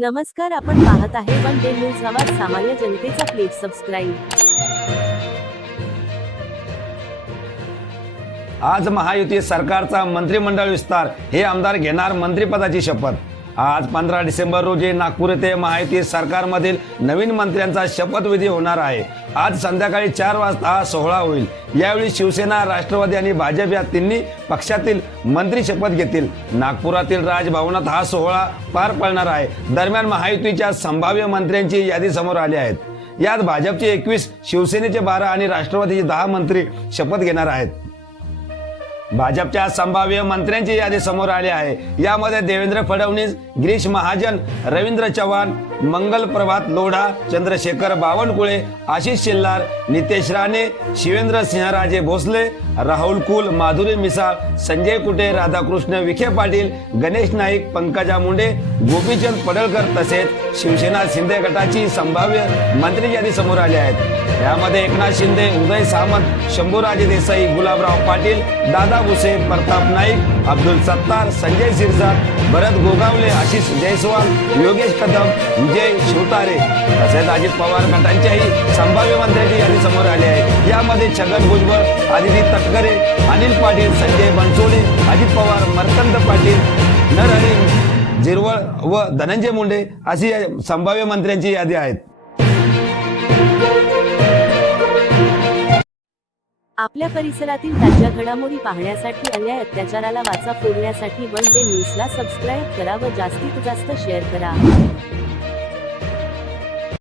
नमस्कार आपण पाहत आहे वन डे न्यूज आवाज सामान्य जनतेचा प्लीज सबस्क्राईब. आज महायुती सरकारचा मंत्रिमंडळ विस्तार हे आमदार घेणार मंत्रिपदाची शपथ. आज पंधरा डिसेंबर रोजी नागपूर येथे माहिती सरकारमधील नवीन मंत्र्यांचा शपथविधी होणार आहे. आज संध्याकाळी चार वाजता हा सोहळा होईल. यावेळी शिवसेना राष्ट्रवादी आणि भाजप या तिन्ही पक्षातील मंत्री शपथ घेतील. नागपुरातील राजभवनात हा सोहळा पार पडणार आहे. दरम्यान महायुतीच्या संभाव्य मंत्र्यांची यादी समोर आली आहेत. यात भाजपचे एकवीस शिवसेनेचे बारा आणि राष्ट्रवादीचे दहा मंत्री शपथ घेणार आहेत. भाजपच्या संभाव्य मंत्र्यांची यादी समोर आली आहे. यामध्ये देवेंद्र फडणवीस गिरीश महाजन रवींद्र चव्हाण मंगल प्रभात लोढा चंद्रशेखर बावनकुळे आशिष शिल्लार नितेश राणे शिवेंद्र सिंहराजे भोसले राहुल कुल माधुरी मिसाळ संजय कुटे राधाकृष्ण विखे पाटील गणेश नाईक पंकजा मुंडे गोपीचंद पडळकर तसेच शिवसेना शिंदे गटाची संभाव्य मंत्री यादी समोर आली आहेत. यामध्ये एकनाथ शिंदे उदय सामंत शंभूराजे देसाई गुलाबराव पाटील दादा भुसे प्रताप नाईक अब्दुल सत्तार संजय सिरसाट भरत गोगावले आशिष जयस्वाल योगेश कदम विजय शिवतारे तसेच अजित पवार गटांच्याही संभाव्य मंत्र्यांची यादी समोर आली आहे. यामध्ये छगन भुजबळ आदिती तटकरे अनिल पाटील संजय बनसोडे अजित पवार मर्कंद पाटील शिरवळ व धनंजय मुंडे अशी या संभाव्य मंत्र्यांची यादी आहेत. आपल्या परिसरातील ताज्या घडामोडी पाहण्यासाठी अन्याय अत्याचाराला वाचा फोडण्यासाठी वन डे न्यूजला सबस्क्राईब करा व जास्तीत जास्त शेअर करा.